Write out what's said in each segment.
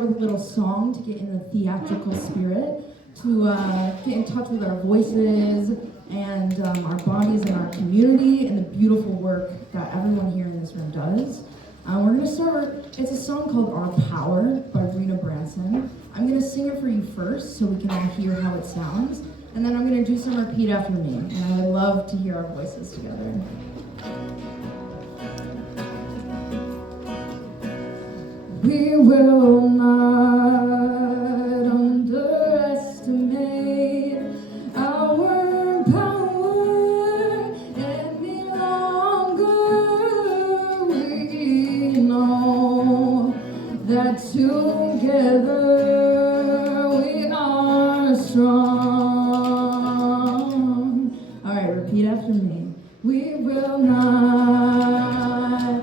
start with a little song to get in the theatrical spirit, to get in touch with our voices and our bodies and our community and the beautiful work that everyone here in this room does. We're going to start, it's a song called Our Power by Rena Branson. I'm going to sing it for you first so we can all hear how it sounds, and then I'm going to do some repeat after me, and I would love to hear our voices together. We will not underestimate our power any longer. We know that together we are strong. All right, repeat after me. We will not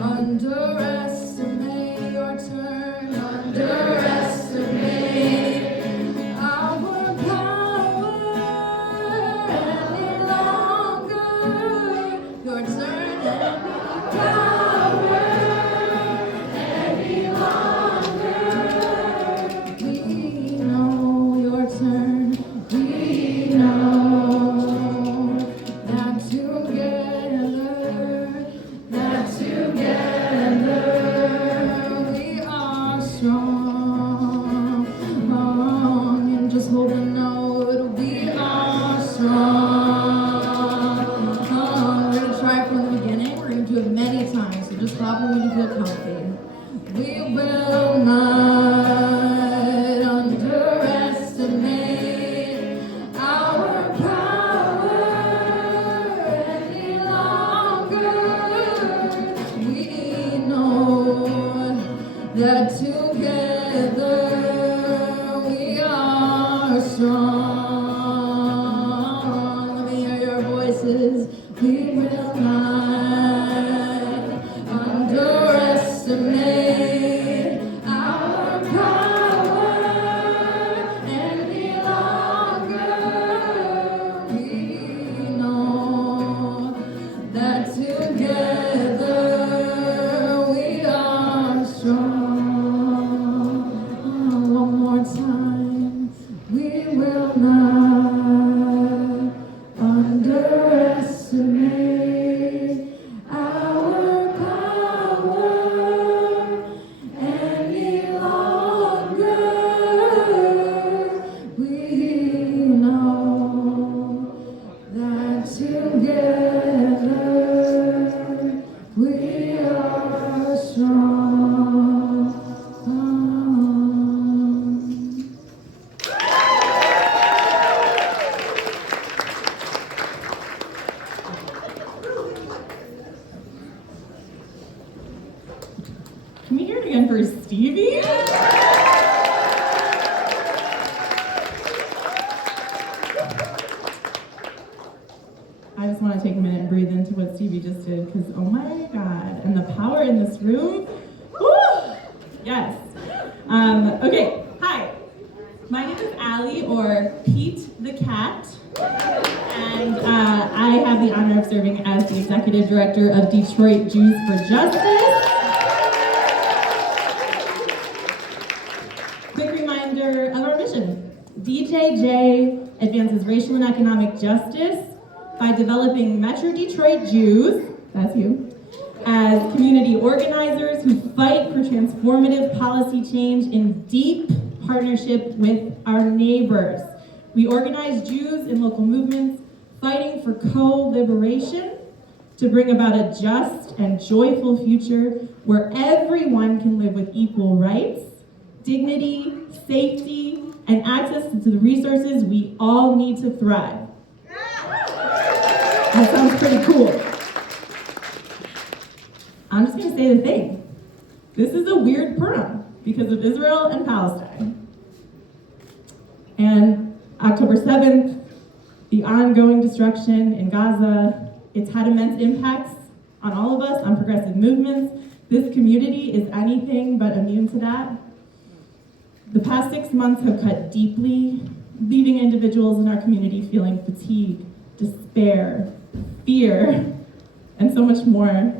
underestimate your turn, underestimate our power any longer. Your turn and power any longer. We know your turn, we know that together we are strong. And just hold the note, we are strong. We're going to try it from the beginning. We're going to do it many times, so just clap when you feel comfy. We will not underestimate our power any longer. We know that together we are strong. Let me hear your voices. We will not underestimate our power any longer. We know that together we are strong. One more time. We will not underestimate our power any longer. We know that together we are strong. Can we hear it again for Stevie? I just want to take a minute and breathe into what Stevie just did, because oh my God, and the power in this room. Woo! Yes. Okay, hi. My name is Allie, or Pete the Cat, and I have the honor of serving as the Executive Director of Detroit Jews for Justice. Quick reminder of our mission. DJJ advances racial and economic justice by developing Metro Detroit Jews, that's you, as community organizers who fight for transformative policy change in deep partnership with our neighbors. We organize Jews in local movements fighting for co-liberation to bring about a just and joyful future where everyone can live with equal rights, dignity, safety, and access to the resources we all need to thrive. That sounds pretty cool. I'm just going to say the thing. This is a weird Purim because of Israel and Palestine. And October 7th, the ongoing destruction in Gaza, it's had immense impacts on all of us, on progressive movements. This community is anything but immune to that. The past 6 months have cut deeply, leaving individuals in our community feeling fatigue, despair, fear, and so much more.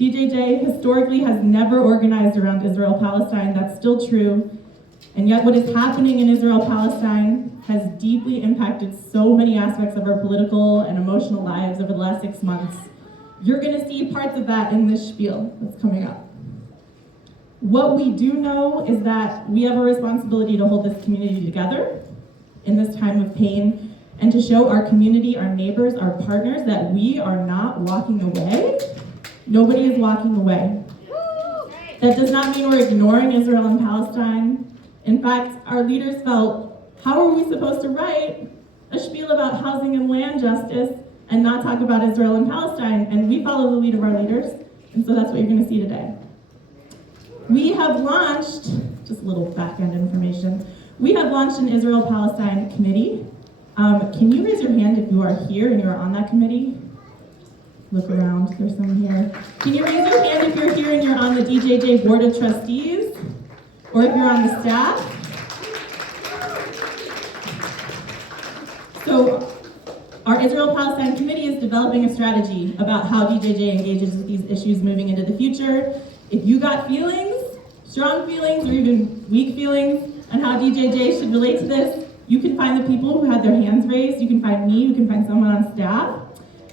DJJ historically has never organized around Israel-Palestine. That's still true. And yet what is happening in Israel-Palestine has deeply impacted so many aspects of our political and emotional lives over the last 6 months. You're gonna see parts of that in this spiel that's coming up. What we do know is that we have a responsibility to hold this community together in this time of pain and to show our community, our neighbors, our partners that we are not walking away. Nobody is walking away. That does not mean we're ignoring Israel and Palestine. In fact, our leaders felt, how are we supposed to write a spiel about housing and land justice and not talk about Israel and Palestine? And we follow the lead of our leaders, and so that's what you're gonna see today. We have launched, just a little back-end information, we have launched an Israel-Palestine committee. Can you raise your hand if you are here and you're on that committee? Look around, there's some here. Can you raise your hand if you're here and you're on the DJJ Board of Trustees? Or if you're on the staff? So, our Israel-Palestine committee is developing a strategy about how DJJ engages with these issues moving into the future. If you got feelings, strong feelings, or even weak feelings on how DJJ should relate to this, you can find the people who had their hands raised, you can find me, you can find someone on staff,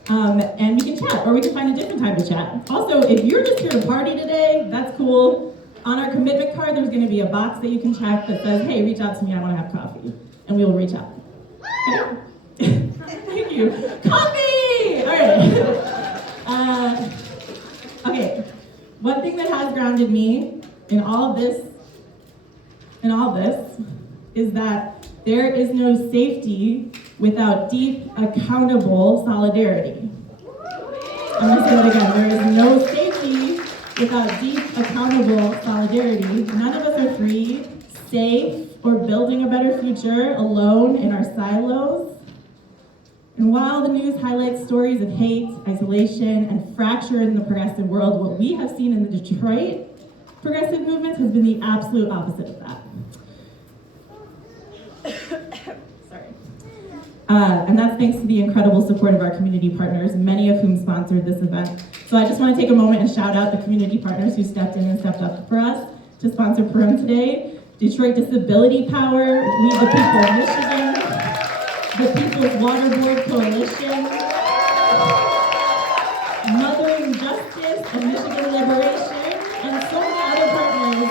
and we can chat, or we can find a different time to chat. Also, if you're just here to party today, that's cool. On our commitment card, there's gonna be a box that you can check that says, hey, reach out to me, I wanna have coffee, and we will reach out. Okay? Thank you. Coffee! All right. Okay, one thing that has grounded me in all of this, is that there is no safety without deep, accountable solidarity. I'm gonna say that again. There is no safety without deep, accountable solidarity. None of us are free, safe, or building a better future alone in our silos. And while the news highlights stories of hate, isolation, and fracture in the progressive world, what we have seen in the Detroit progressive movement has been the absolute opposite of that. Sorry. And that's thanks to the incredible support of our community partners, many of whom sponsored this event. So I just want to take a moment and shout out the community partners who stepped in and stepped up for us to sponsor Purim today. Detroit Disability Power, We the People of Michigan, the People's Water Board Coalition, Mothering Justice and Michigan Liberation, and so many other partners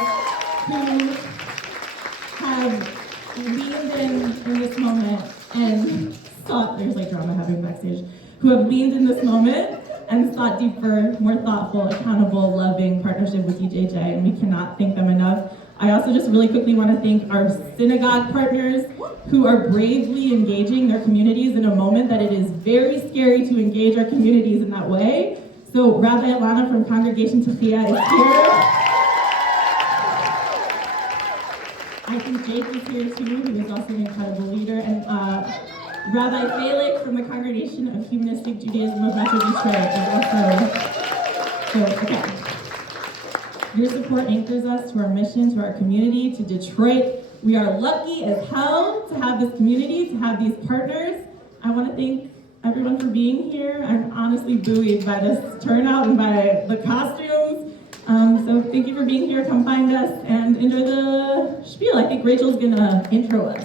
who have leaned in this moment and sought, there's like drama happening backstage, who have leaned in this moment and sought deeper, more thoughtful, accountable, loving partnership with DJJ, and we cannot thank them enough. I also just really quickly want to thank our synagogue partners who are bravely engaging their communities in a moment that it is very scary to engage our communities in that way. So Rabbi Alana from Congregation Tehillah is here. I think Jake is here too, who is also an incredible leader, and Rabbi Falik from the Congregation of Humanistic Judaism of Metro Detroit is also, okay. Your support anchors us to our mission, to our community, to Detroit. We are lucky as hell to have this community, to have these partners. I want to thank everyone for being here. I'm honestly buoyed by this turnout and by the costumes. So thank you for being here. Come find us and enjoy the spiel. I think Rachel's gonna intro us.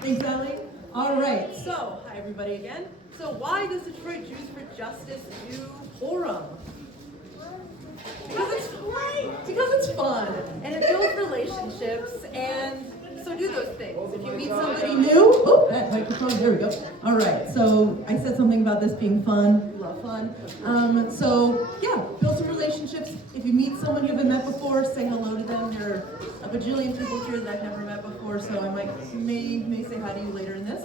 Thanks, Ellie. All right, so hi everybody again. So why does Detroit Jews for Justice do Purim? Because it's because it's fun and it builds relationships, and so do those things. If you meet somebody new, that microphone, there we go. All right, so I said something about this being fun. We love fun. So yeah, build some relationships. If you meet someone you haven't met before, say hello to them. There are a bajillion people here that I've never met before, so I may say hi to you later in this.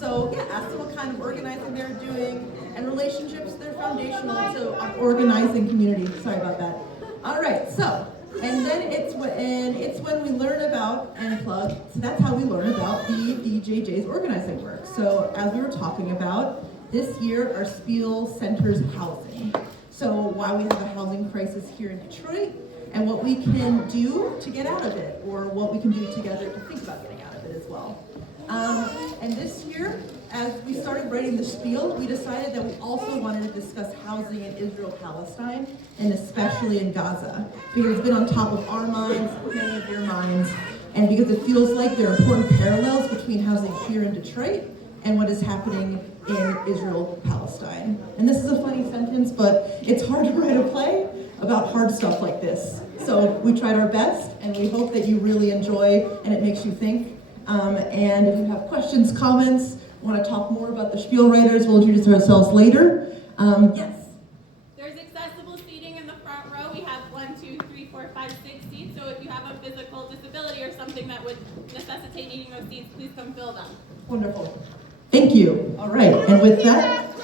So yeah, ask them what kind of organizing they're doing, and relationships, they're foundational to our organizing community. Sorry about that. All right, so, and then it's when we learn about and plug, so that's how we learn about the DJJ's organizing work. So as we were talking about, this year our Spiel centers housing. So why we have a housing crisis here in Detroit, and what we can do to get out of it, or what we can do together to think about getting out of it as well. And this year, as we started writing the spiel, we decided that we also wanted to discuss housing in Israel-Palestine, and especially in Gaza, because it's been on top of our minds, many of your minds, and because it feels like there are important parallels between housing here in Detroit and what is happening in Israel-Palestine. And this is a funny sentence, but it's hard to write a play about hard stuff like this. So we tried our best, and we hope that you really enjoy and it makes you think. And if you have questions, comments, want to talk more about the spiel writers, we'll introduce ourselves later. Yes? There's accessible seating in the front row. We have 1, 2, 3, 4, 5, 6 seats. So if you have a physical disability or something that would necessitate needing those seats, please come fill them. Wonderful. Thank you. All right, and with that,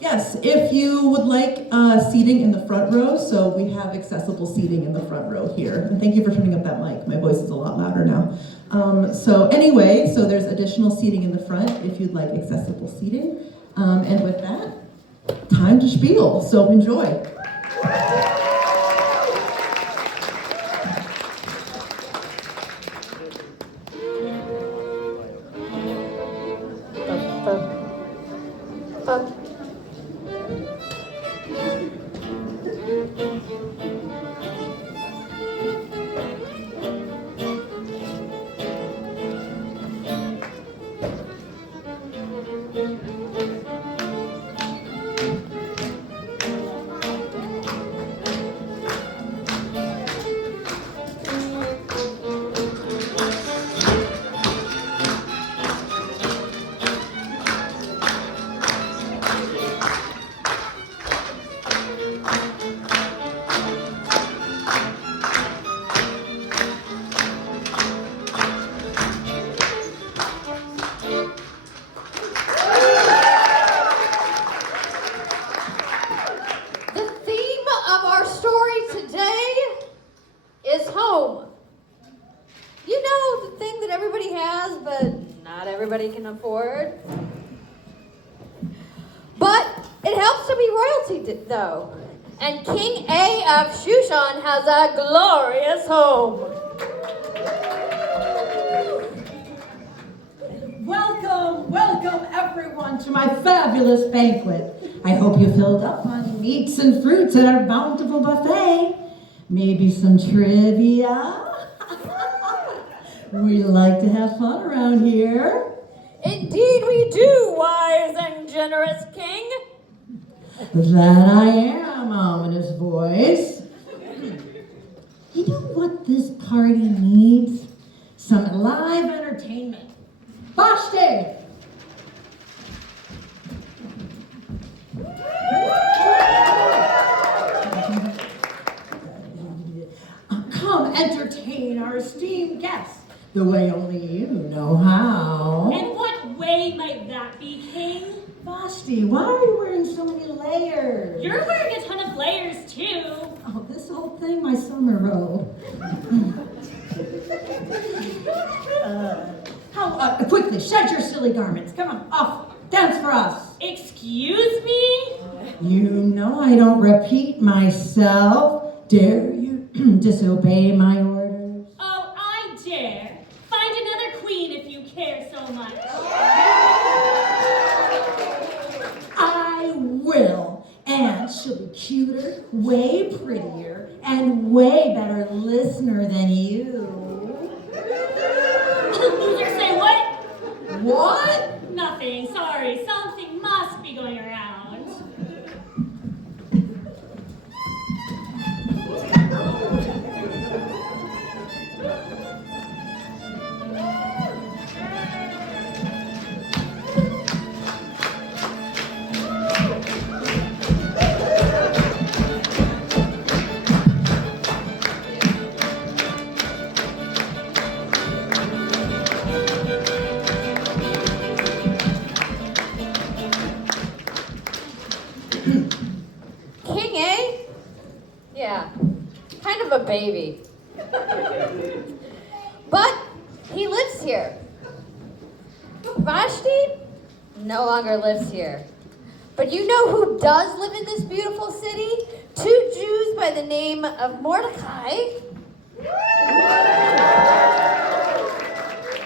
yes, if you would like seating in the front row, so we have accessible seating in the front row here. And thank you for turning up that mic. My voice is a lot louder now. So anyway, so there's additional seating in the front if you'd like accessible seating. And with that, time to spiel, so enjoy. Can afford. But it helps to be royalty, though. And King A of Shushan has a glorious home. Welcome, welcome everyone to my fabulous banquet. I hope you filled up on meats and fruits at our bountiful buffet. Maybe some trivia. We like to have fun around here. Indeed we do, wise and generous king. That I am, ominous voice. You know what this party needs? Some live entertainment. Vashti! Come entertain our esteemed guests the way only you know how. And what way might that be, King? Vashti, why are you wearing so many layers? You're wearing a ton of layers, too. Oh, this whole thing, my summer robe. Quickly, shed your silly garments. Come on, off. Dance for us. Excuse me? You know I don't repeat myself. Dare you disobey my orders? Oh, I dare. Find another queen if you care so much. I will. And she'll be cuter, way prettier, and way better listener than you. Loser, say what? What? Nothing. Sorry. Something must be going around. King, eh? Yeah, kind of a baby. But he lives here. Vashti no longer lives here. But you know who does live in this beautiful city? Two Jews by the name of Mordecai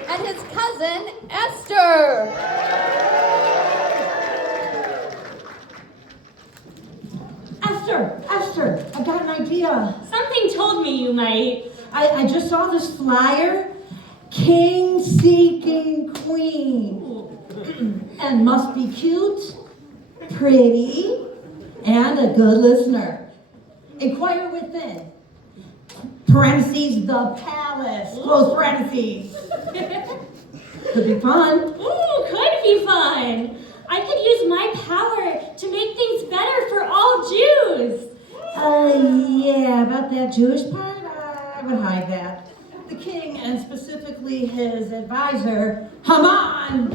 and his cousin cousin, Esther. Esther, I got an idea. Something told me you might. I just saw this flyer. King seeking queen. And must be cute, pretty, and a good listener. Inquire within. Parentheses, the palace. Close parentheses. Could be fun. Ooh, could be fun. I could use my power to make things better for all Jews. Yeah, about that Jewish part, I would hide that. The king, and specifically his advisor, Haman,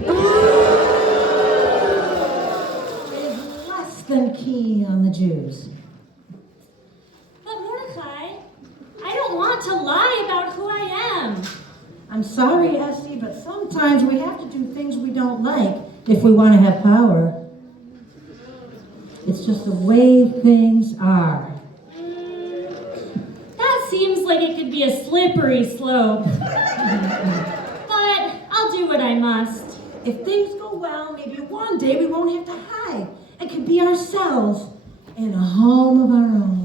is less than keen on the Jews. But Mordecai, I don't want to lie about who I am. I'm sorry, Essie, but sometimes we have to do things we don't like if we want to have power. It's just the way things are. That seems like it could be a slippery slope. But I'll do what I must. If things go well, maybe one day we won't have to hide and can be ourselves in a home of our own.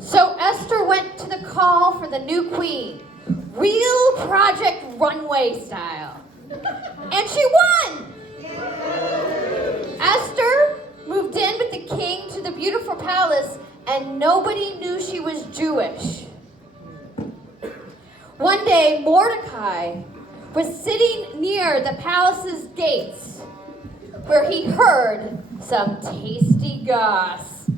So Esther went to the call for the new queen, real Project Runway style. And she won! Esther moved in with the king to the beautiful palace, and nobody knew she was Jewish. One day, Mordecai was sitting near the palace's gates, where he heard some tasty goss.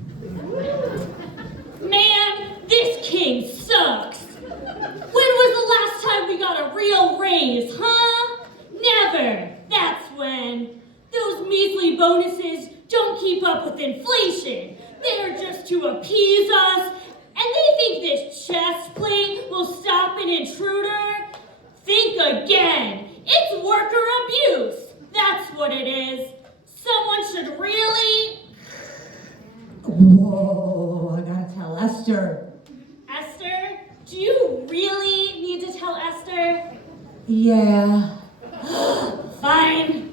Man, this king sucks. When was the last time we got a real raise, huh? Never. That's when. Those measly bonuses don't keep up with inflation. They're just to appease us, and they think this chest plate will stop an intruder. Think again. It's worker abuse. That's what it is. Someone should really... Whoa, I gotta tell Esther. Esther? Do you really need to tell Esther? Yeah. Fine.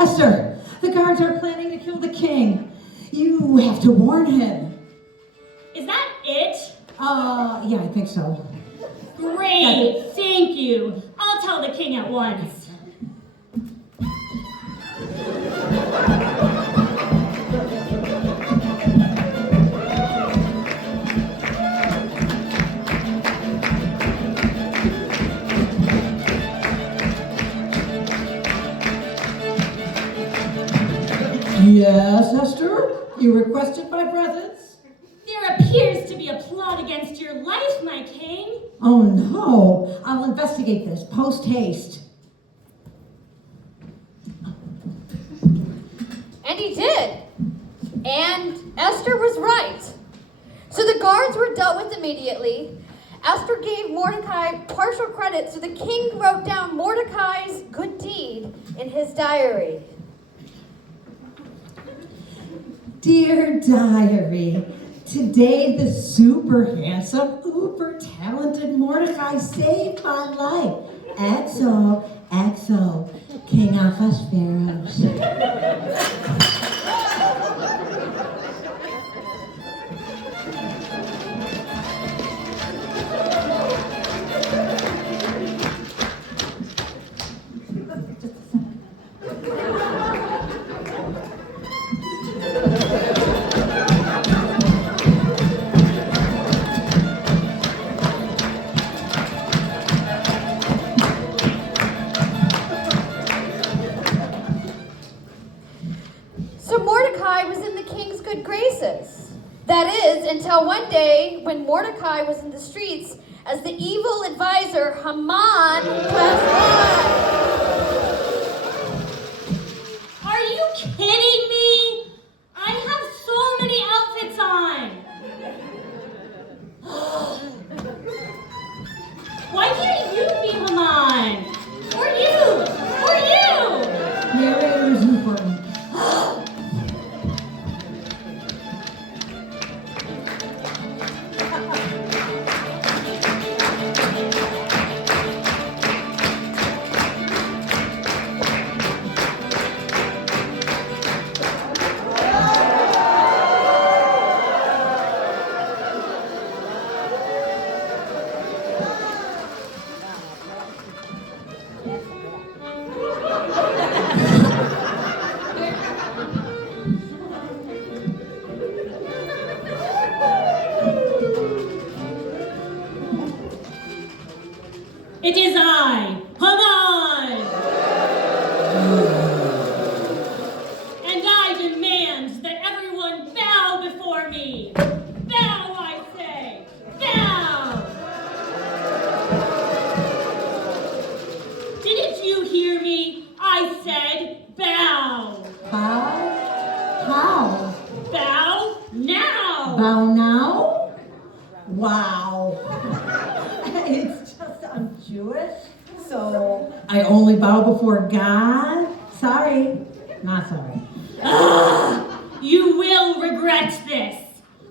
Esther, the guards are planning to kill the king. You have to warn him. Is that it? Yeah, I think so. Great, thank you. I'll tell the king at once. Yes, Esther? You requested my presence? There appears to be a plot against your life, my king. Oh no, I'll investigate this post haste. And he did. And Esther was right. So the guards were dealt with immediately. Esther gave Mordecai partial credit, so the king wrote down Mordecai's good deed in his diary. Dear diary, today the super handsome, uber talented Mordecai saved my life. XO, XO, King Ahasuerus. Until one day, when Mordecai was in the streets, as the evil advisor Haman passed by. Are you kidding me? I have so many outfits on. Why can't you be Haman? Or you? Or you? Narrator's important. It is I, Haman! And I demand that everyone bow before me. Bow, I say! Bow! Didn't you hear me? I said bow! Bow? How? Bow now! Bow now? Wow. It's just, I'm Jewish, so I only bow before God. Sorry. Not sorry. You will regret this.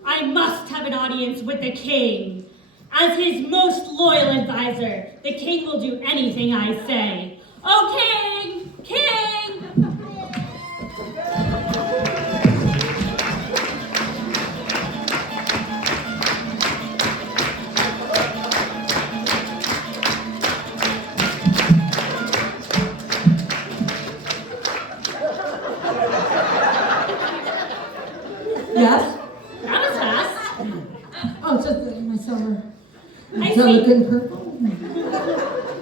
I must have an audience with the king. As his most loyal advisor, the king will do anything I say. Oh, king! King! Yes? That was fast. Oh, it's just my summer. I Summer see. good purple.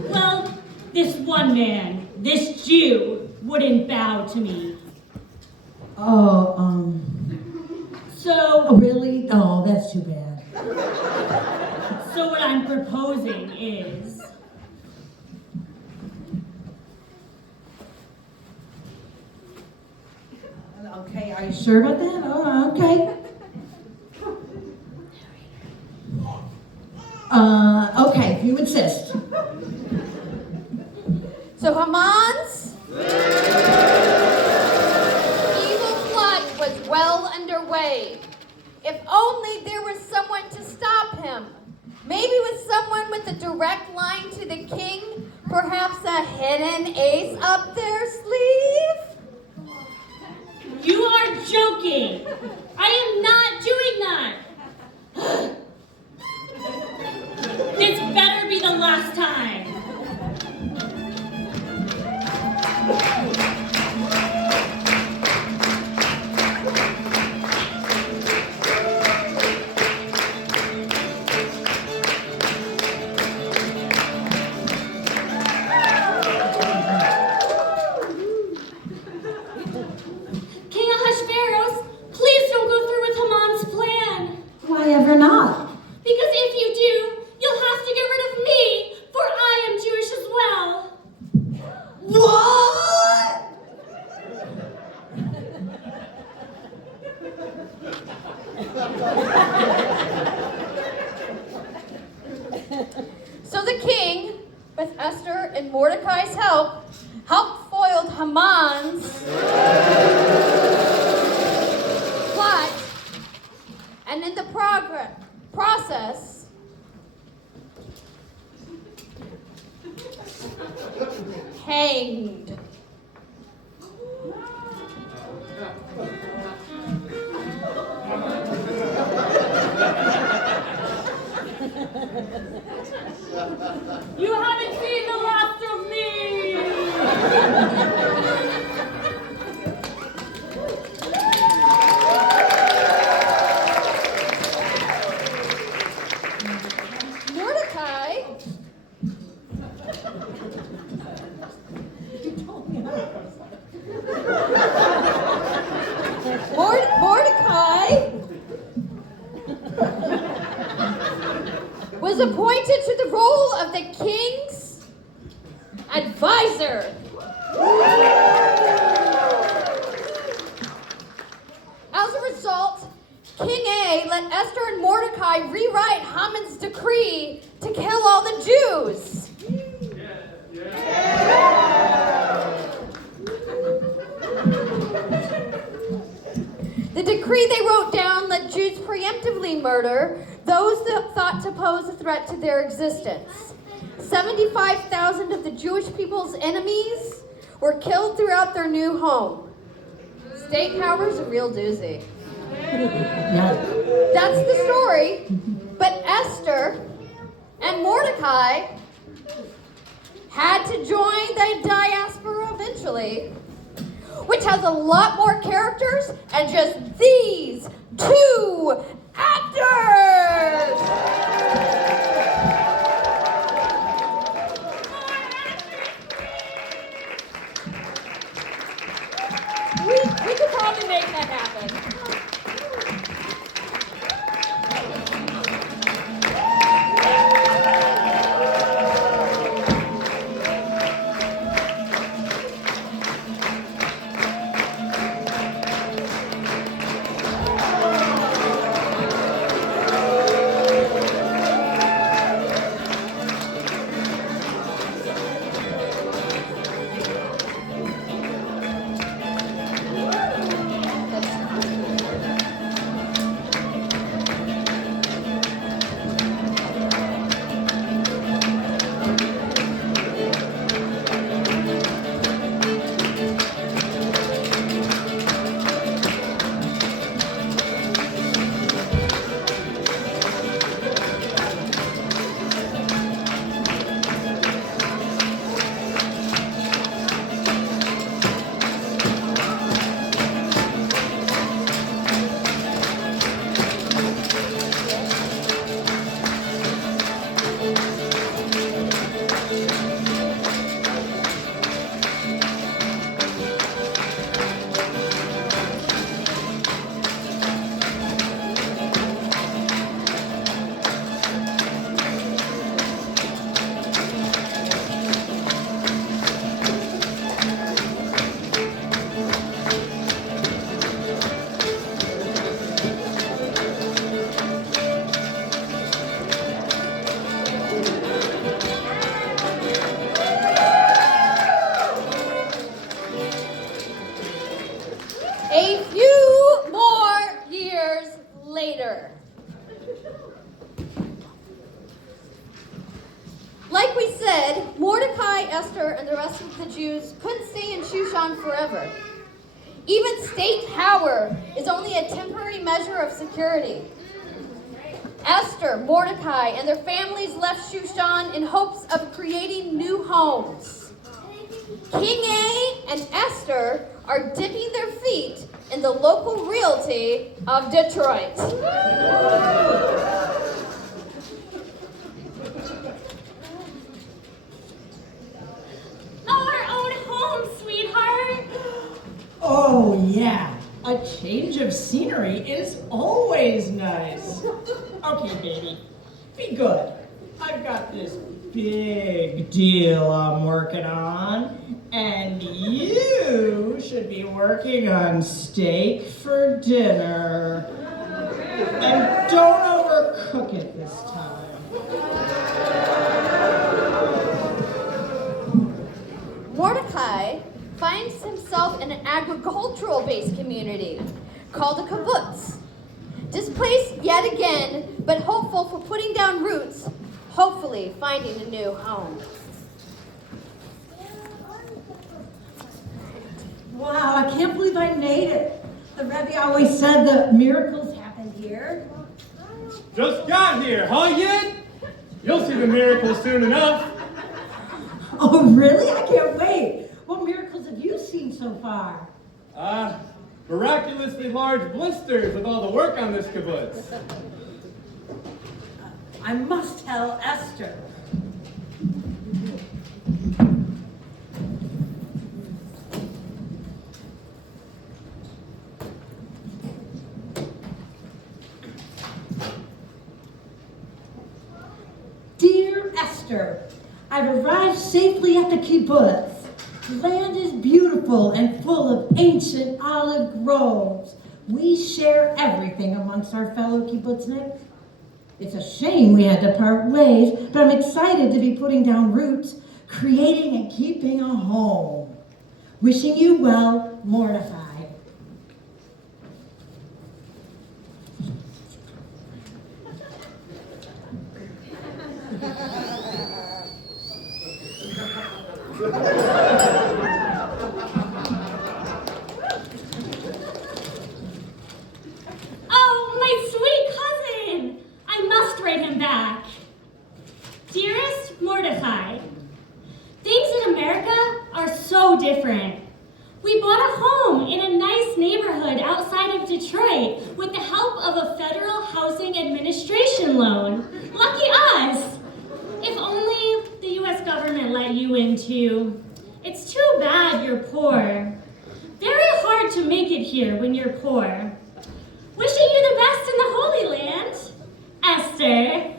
Well, this one man, this Jew, wouldn't bow to me. Oh, So, oh, really? Oh, that's too bad. so what I'm proposing is, Okay, are you sure about that? Oh, okay. Okay, if you insist. So Haman's evil plot was well underway. If only there was someone to stop him. Maybe with someone with a direct line to the king, perhaps a hidden ace up their sleeve? you are joking. I am not doing that. This better be the last time. King Ahasuerus, please don't go through with Haman's plan. Why ever not? Because if you do, you'll have to get rid of me, for I am Jewish as well. What? So the king, with Esther and Mordecai's help, helped foiled Haman's plot, and in the process, hanged. You haven't seen the last of me! Mordecai Mordecai appointed to the role of the king's advisor. As a result, King A let Esther and Mordecai rewrite Haman's decree to kill all the Jews. The decree they wrote down let Jews preemptively murder those that thought to pose a threat to their existence. 75,000 of the Jewish people's enemies were killed throughout their new home. State power's a real doozy. That's the story. But Esther and Mordecai had to join the diaspora eventually, which has a lot more characters and just these two actors. We could probably make that happen. A few more years later. Like we said, Mordecai, Esther, and the rest of the Jews couldn't stay in Shushan forever. Even state power is only a temporary measure of security. Esther, Mordecai, and their families left Shushan in hopes of creating new homes. King A and Esther are dipping their feet in the local realty of Detroit. Our own home, sweetheart. Oh, yeah. A change of scenery is always nice. Okay, baby, be good. I've got this big deal I'm working on, and you should be working on steak for dinner. And don't overcook it this time. Mordecai finds himself in an agricultural-based community called a kibbutz. Displaced yet again, but hopeful for putting down roots, hopefully finding a new home. Wow, I can't believe I made it. The Rebbe always said that miracles happen here. Just got here, huh, yet? You'll see the miracles soon enough. Oh, really? I can't wait. What miracles have you seen so far? Miraculously large blisters with all the work on this kibbutz. I must tell Esther. the kibbutz. Land is beautiful and full of ancient olive groves. We share everything amongst our fellow kibbutzniks. It's a shame we had to part ways, but I'm excited to be putting down roots, creating and keeping a home. Wishing you well, Mordecai. Oh, my sweet cousin! I must write him back. Dearest Mordecai, things in America are so different. We bought a home in a nice neighborhood outside of Detroit with the help of a federal housing administration loan. Lucky us! If only the U.S. government let you in too. It's too bad you're poor. Very hard to make it here when you're poor. Wishing you the best in the Holy Land, Esther.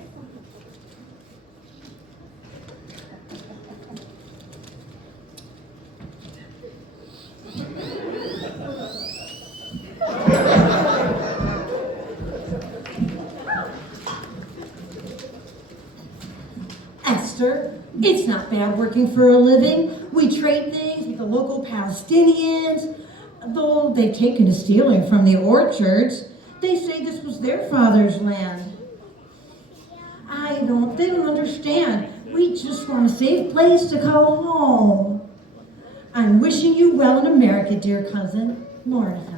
Esther, it's not bad working for a living. We trade things with the local Palestinians. Though they've taken to stealing from the orchards, they say this was their father's land. They don't understand. We just want a safe place to call home. I'm wishing you well in America, dear cousin, Mordecai.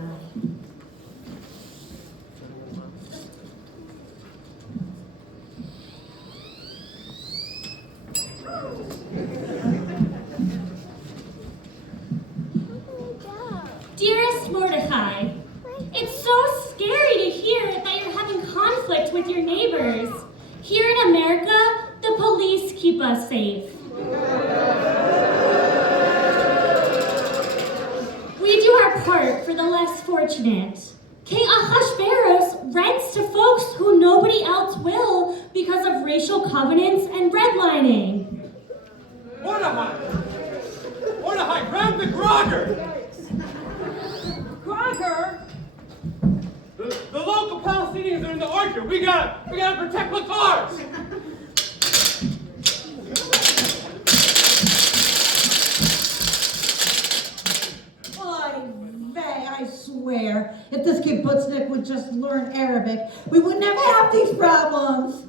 Dearest Mordecai, it's so scary to hear that you're having conflict with your neighbors. Here in America, the police keep us safe. We do our part for the less fortunate. King Ahasuerus rents to folks who nobody else will because of racial covenants and redlining. Mordecai! Mordecai, grab the grogger! Roger! The local Palestinians are in the orchard. We gotta protect the cars. I swear, if this kibbutznik would just learn Arabic, we wouldn't have half these problems.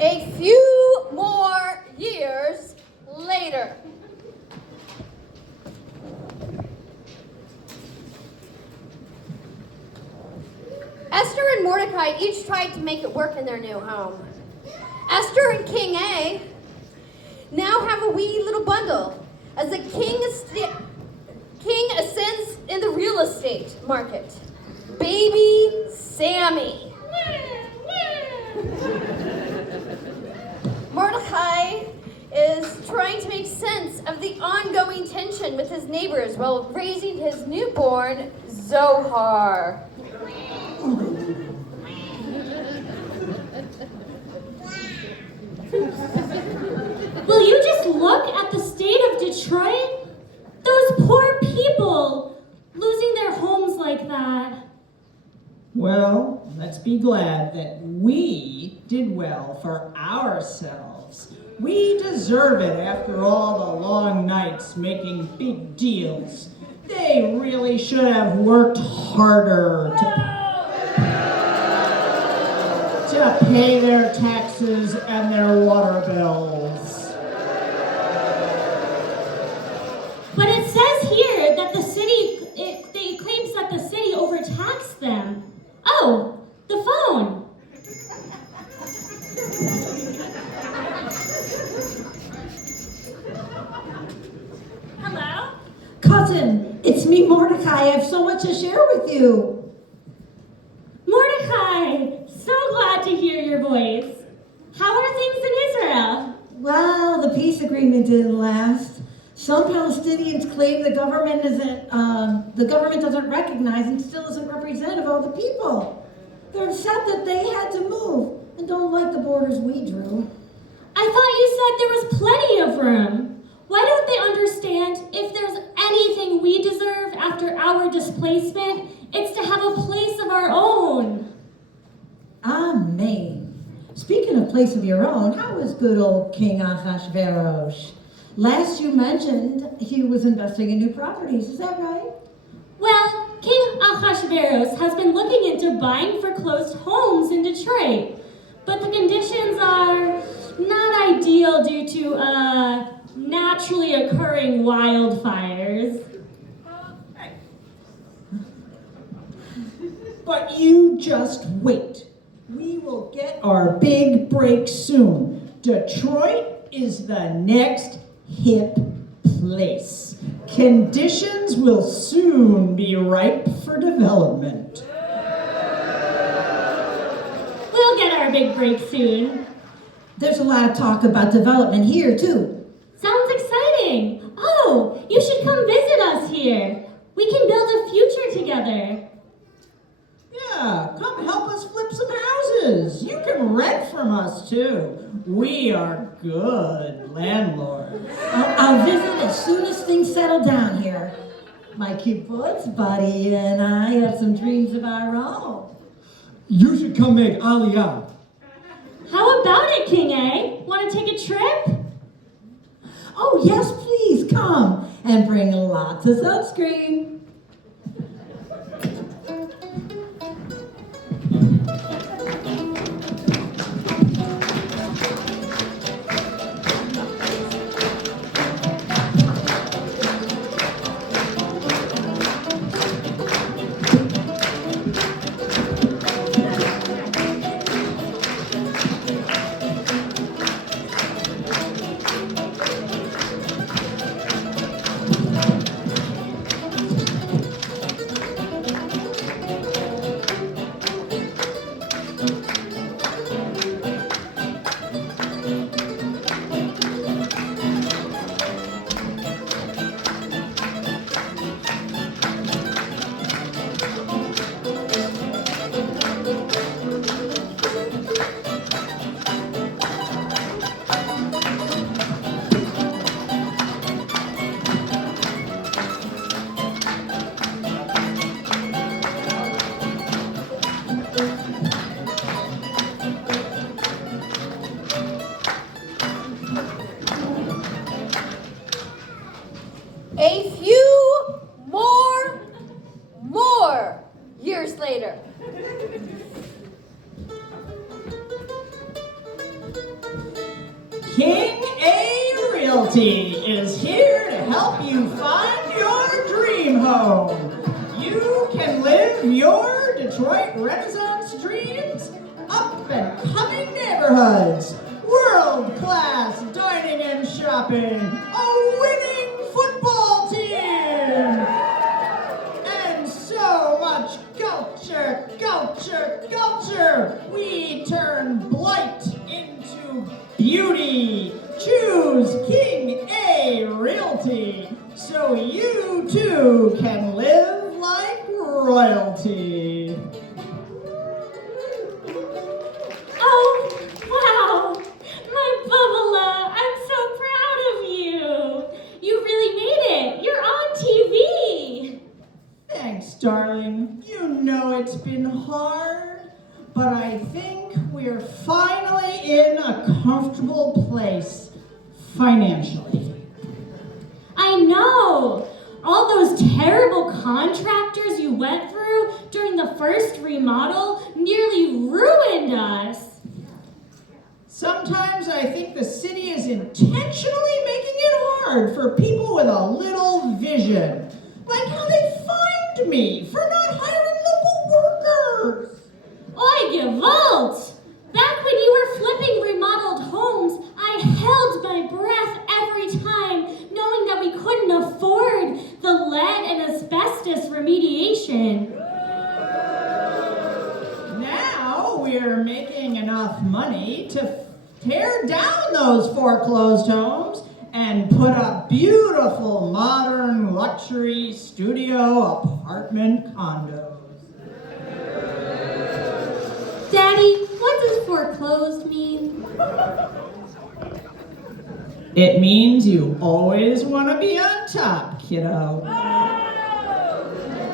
A few more years later. Esther and Mordecai each tried to make it work in their new home. Esther and King A now have a wee little bundle as the king ascends in the real estate market. Baby Sammy. Mordecai is trying to make sense of the ongoing tension with his neighbors while raising his newborn Zohar. be glad that we did well for ourselves. We deserve it after all the long nights making big deals. They really should have worked harder to pay their taxes and their water bills. But it says here that the city, it claims that the city overtaxed them. Oh, the phone. Hello? Cousin, it's me, Mordecai. I have so much to share with you. Mordecai, so glad to hear your voice. How are things in Israel? Well, the peace agreement didn't last. Some Palestinians claim the government doesn't recognize and still isn't representative of the people. They're upset that they had to move and don't like the borders we drew. I thought you said there was plenty of room. Why don't they understand if there's anything we deserve after our displacement, it's to have a place of our own. Amen. Speaking of place of your own, how is good old King Ahasuerus? Last you mentioned he was investing in new properties, is that right? Well, King Ahasuerus has been looking into buying foreclosed homes in Detroit, but the conditions are not ideal due to naturally occurring wildfires. But you just wait. We will get our big break soon. Detroit is the next hip place. Conditions will soon be ripe for development. We'll get our big break soon. There's a lot of talk about development here, too. Sounds exciting. Oh, you should come visit us here. We can build a future together. Yeah, come help us flip some houses. You can rent from us, too. We are good landlords. I'll visit as soon as things settle down here. My kibbutz buddy and I have some dreams of our own. You should come make Aliyah. How about it, King A? Want to take a trip? Oh, yes, please come and bring lots of sunscreen. A few more years later. King A Realty is here to help you find your dream home. You can live your Detroit Renaissance dreams up and coming neighborhoods, world-class dining and shopping, a winning football team, and so much culture. We turn blight into beauty. Choose King A Realty so you too can live like royalty. Oh, wow. My Bubala, I'm so proud of you. You really made it. You're on TV. Thanks, darling. You know it's been hard, but comfortable place financially. I know! All those terrible contractors you went through during the first remodel nearly ruined us. Sometimes I think the city is intentionally making it hard for people with a little vision. Like how they fined me for not hiring local workers. Oi, gewalt! Back when you were flipping remodeled homes, I held my breath every time, knowing that we couldn't afford the lead and asbestos remediation. Now we're making enough money to tear down those foreclosed homes and put up beautiful modern luxury studio apartment condos. Daddy, what does foreclosed mean? It means you always want to be on top, kiddo.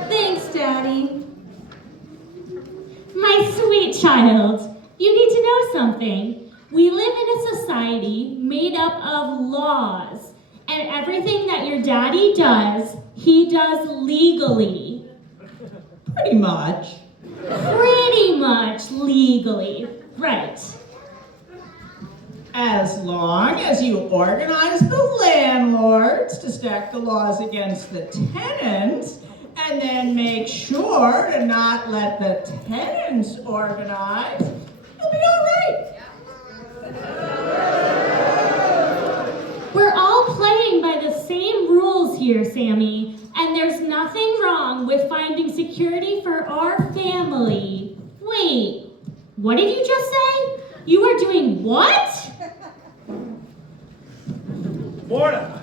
Thanks, Daddy. My sweet child, you need to know something. We live in a society made up of laws, and everything that your daddy does, he does legally. Pretty much. Pretty much legally, right. As long as you organize the landlords to stack the laws against the tenants, and then make sure to not let the tenants organize, you'll be all right. We're all playing by the same rules here, Sammy, and there's nothing wrong with finding security for our family. Wait, what did you just say? You are doing what? Mordecai,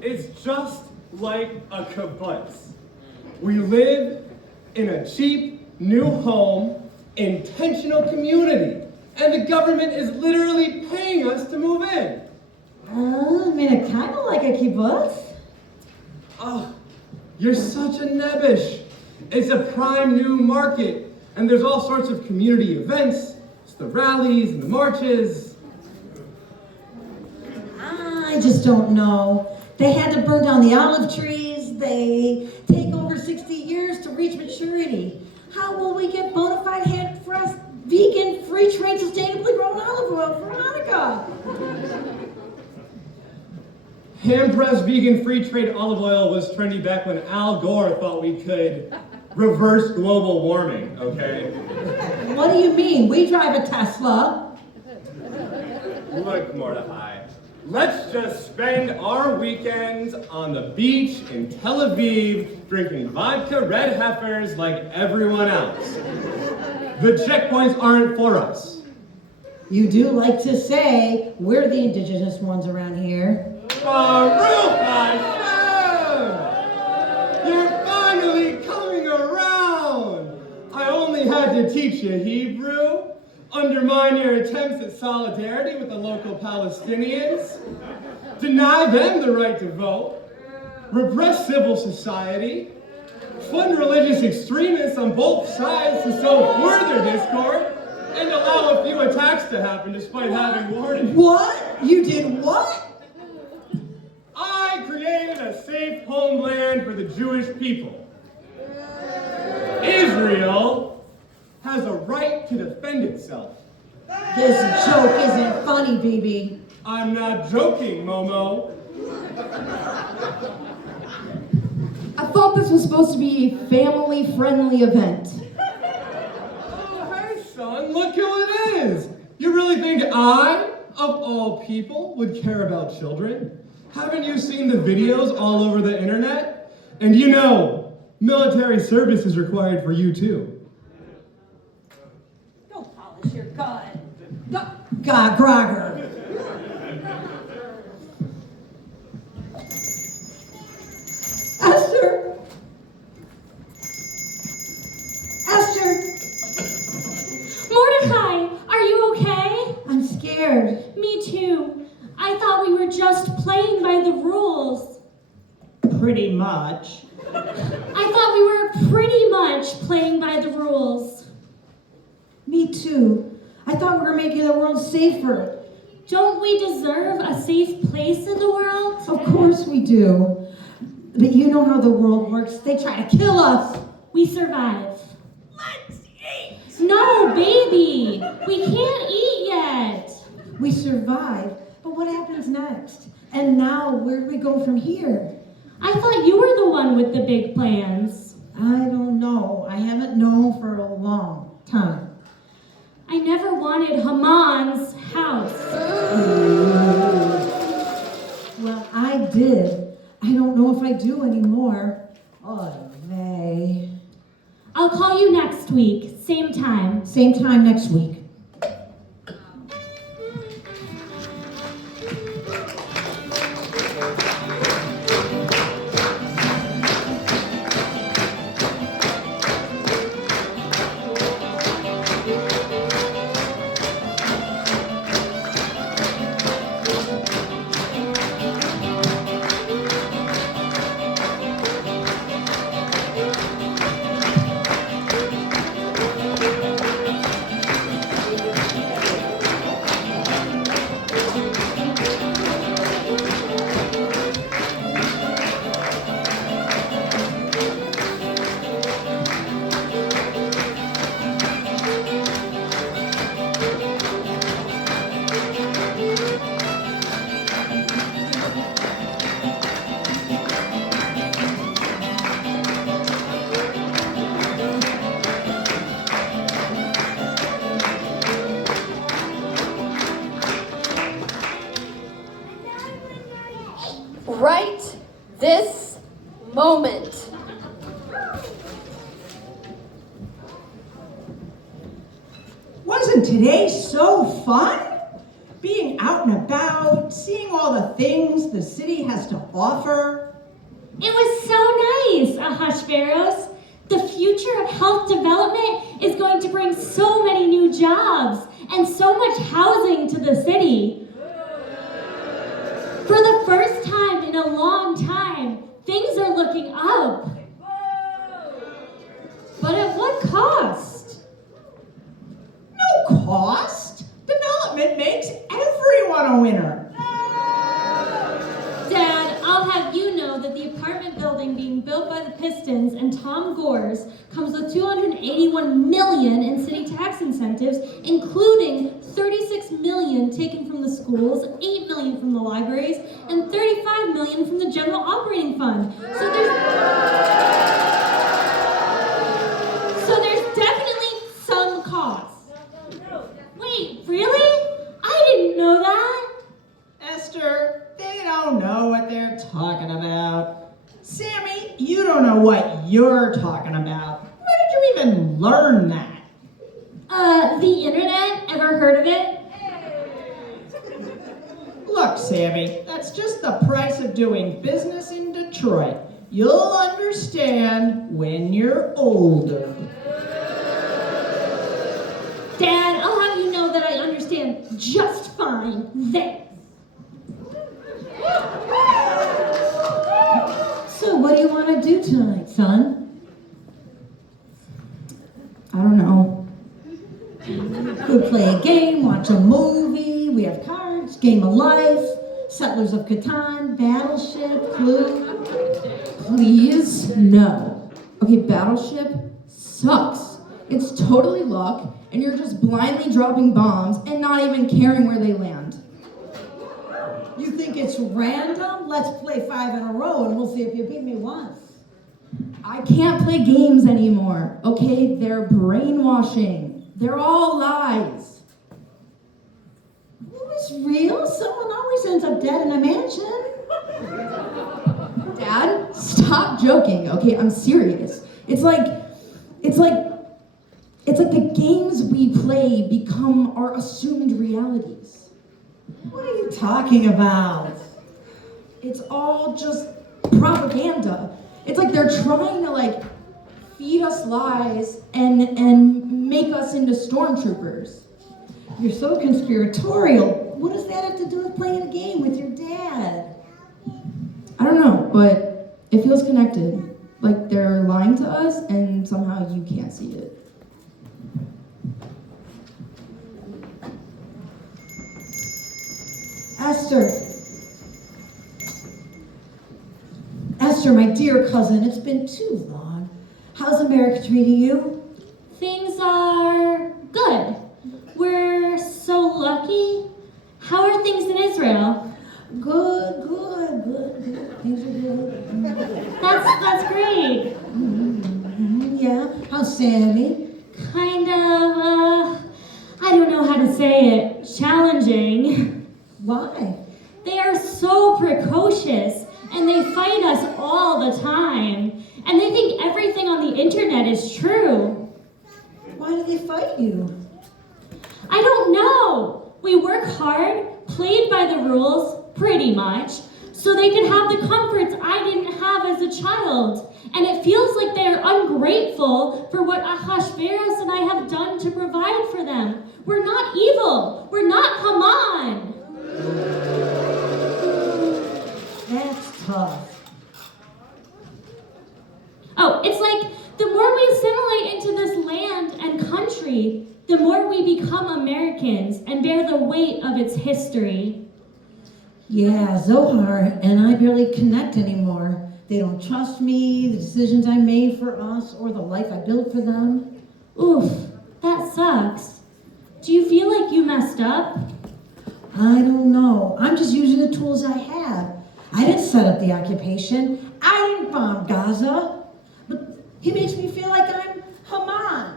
it's just like a kibbutz. We live in a cheap, new home, intentional community, and the government is literally paying us to move in. I mean, it kind of like a kibbutz. Oh, you're such a nebbish. It's a prime new market, and there's all sorts of community events. It's the rallies and the marches. I just don't know. They had to burn down the olive trees. They take over 60 years to reach maturity. How will we get bona fide hand-pressed, vegan, free trade, sustainably grown olive oil for Hanukkah? Hand-pressed vegan free trade olive oil was trendy back when Al Gore thought we could reverse global warming, okay? What do you mean? We drive a Tesla. Look, Mordecai, let's just spend our weekends on the beach in Tel Aviv drinking vodka red heifers like everyone else. The checkpoints aren't for us. You do like to say we're the indigenous ones around here. Real Hashem! You're finally coming around! I only had to teach you Hebrew, undermine your attempts at solidarity with the local Palestinians, deny them the right to vote, repress civil society, fund religious extremists on both sides to sow further discord, and allow a few attacks to happen despite having warnings. What? You did what? I created a safe homeland for the Jewish people. Israel has a right to defend itself. This joke isn't funny, BB. I'm not joking, Momo. I thought this was supposed to be a family-friendly event. Oh, hey, son, look who it is. You really think I, of all people, would care about children? Haven't you seen the videos all over the internet? And you know, military service is required for you too. Don't polish your gun. God, Grogger. Esther! Esther! Mordecai, are you okay? I'm scared. Me too. I thought we were just playing by the rules. Pretty much. I thought we were pretty much playing by the rules. Me too. I thought we were making the world safer. Don't we deserve a safe place in the world? Of course we do. But you know how the world works. They try to kill us. We survive. Let's eat. No, baby! We can't eat yet. We survive, but what happens next? And now, where do we go from here? I thought you were the one with the big plans. I don't know. I haven't known for a long time. I never wanted Haman's house. Well, I did. I don't know if I do anymore. Oh, they. I'll call you next week, same time. Same time next week. Right this moment. Wasn't today so fun? Being out and about, seeing all the things the city has to offer. It was so nice, Ahasuerus. The future of health development is going to bring so many new jobs and so much housing to the city. For the first time in a long time, things are looking up. But at what cost? No cost. Development makes everyone a winner. Dad, I'll have you know that the apartment building being built by the Pistons and Tom Gores comes with $281 million in city tax incentives, including $36 million taken from the schools, $8 million from the libraries, and $35 million from the general operating fund. So there's definitely some cost. Wait, really? I didn't know that. Esther, they don't know what they're talking about. Sammy, you don't know what you're talking about. Where did you even learn that? The internet, ever heard of it? Look, Sammy, that's just the price of doing business in Detroit. You'll understand when you're older. Dad, I'll have you know that I understand just fine. Thanks. So what do you want to do tonight, son? I don't know. We'll play a game, watch a movie, we have cards, game of life, Settlers of Catan, Battleship, Clue. Please, no. Okay, Battleship sucks. It's totally luck, and you're just blindly dropping bombs and not even caring where they land. You think it's random? Let's play 5 in a row and we'll see if you beat me once. I can't play games anymore, okay? They're brainwashing. They're all lies. It was real. Someone always ends up dead in a mansion. Dad, stop joking, okay? I'm serious. It's like the games we play become our assumed realities. What are you talking about? It's all just propaganda. It's like they're trying to feed us lies and make us into stormtroopers. You're so conspiratorial. What does that have to do with playing a game with your dad? I don't know, but it feels connected. Like they're lying to us and somehow you can't see it. Esther. Esther, my dear cousin, it's been too long. How's America treating you? Things are good. We're so lucky. How are things in Israel? Good. Things are good. That's great. Yeah. How's Sammy? Kind of, I don't know how to say it, challenging. Why? They are so precocious, and they fight us all the time. And they think everything on the internet is true. Why do they fight you? I don't know. We work hard, played by the rules, pretty much, so they can have the comforts I didn't have as a child. And it feels like they are ungrateful for what Ahasuerus and I have done to provide for them. We're not evil. We're not Haman. That's tough. Oh, it's like the more we assimilate into this land and country, the more we become Americans and bear the weight of its history. Yeah, Zohar and I barely connect anymore. They don't trust me, the decisions I made for us, or the life I built for them. Oof, that sucks. Do you feel like you messed up? I don't know. I'm just using the tools I have. I didn't set up the occupation. I didn't bomb Gaza. But he makes me feel like I'm Haman.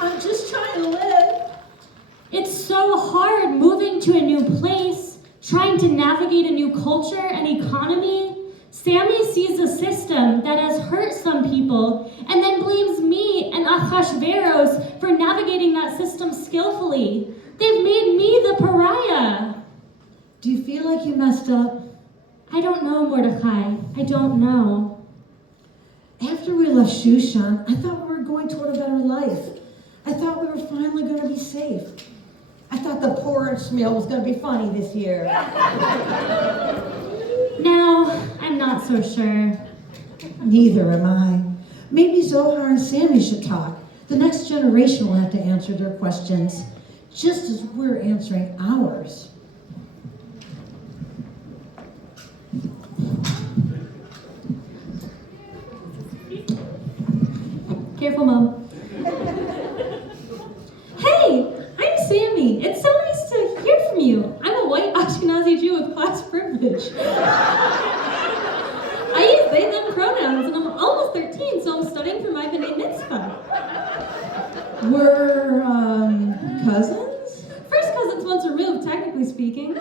I'm just trying to live. It's so hard moving to a new place, trying to navigate a new culture and economy. Sammy sees a system that has hurt some people and then blames me and Ahasuerus for navigating that system skillfully. They've made me the pariah. Do you feel like you messed up? I don't know, Mordecai. I don't know. After we left Shushan, I thought we were going toward a better life. I thought we were finally going to be safe. I thought the Purim Spiel was going to be funny this year. Now, I'm not so sure. Neither am I. Maybe Zohar and Sammy should talk. The next generation will have to answer their questions, just as we're answering ours. Careful, Mom. Hey, I'm Sammy. It's so nice to hear from you. I'm a white Ashkenazi Jew with class privilege. I use they, them pronouns, and I'm almost 13, so I'm studying for my B'nai Mitzvah. We're, cousins? First cousins once removed, technically speaking.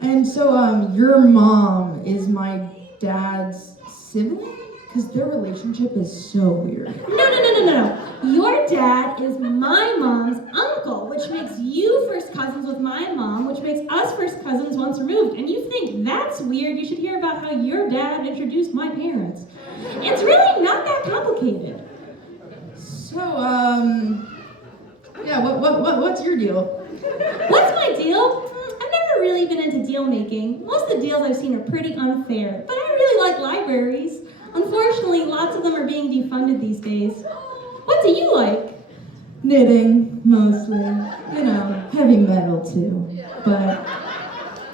And so, your mom is my dad's sibling? Because their relationship is so weird. No. Your dad is my mom's uncle, which makes you first cousins with my mom, which makes us first cousins once removed. And you think that's weird, you should hear about how your dad introduced my parents. It's really not that complicated. So, yeah, what's your deal? What's my deal? I've never really been into deal making. Most of the deals I've seen are pretty unfair, but I really like libraries. Unfortunately, lots of them are being defunded these days. What do you like? Knitting, mostly. You know, heavy metal too. But